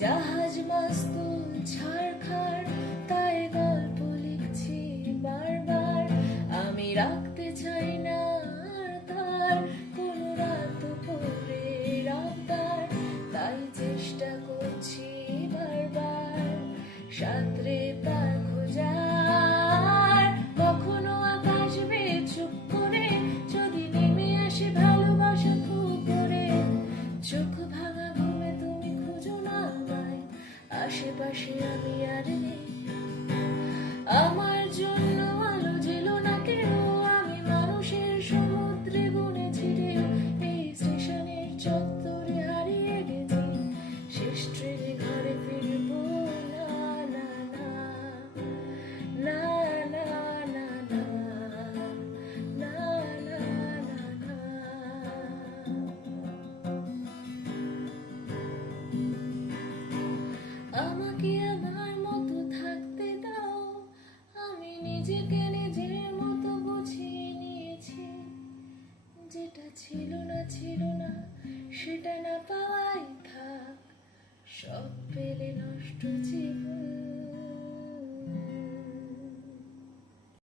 জাহাজ মাস্তুল ছাড়খাড়, তাই গল্প লিখছি বারবার। আমি রাখতে চাই না আর তার কোনো রাত পরে রাবদার, তাই চেষ্টা করছি বারবার সাঁতরে পার খোঁজার। কখনো আকাশ বেয়ে চুপ করে যদি নেমে আসে ভালোবাসা খুব করে, চোখ ভাঙা ঘুমে তুমি খুঁজো না আমায়, আশেপাশে আমি আর নেই। আমার জন্য আলো জেলো না কেউ, আমি মানুষের সমুদ্রে গুনেছি ঢেউ। এই স্টেশনের চত্বরে হারিয়ে গেছি, শেষ ট্রেনে ঘরে ফিরবো না। না না না না না না না না না। আমাকে আমার মতো থাকতে দাও, আমি নিজেকে নিজের মতো বুঝিয়ে নিয়েছি। যেটা ছিল না সেটা না পাওয়াই থাক, সব পেলে নষ্ট জীবন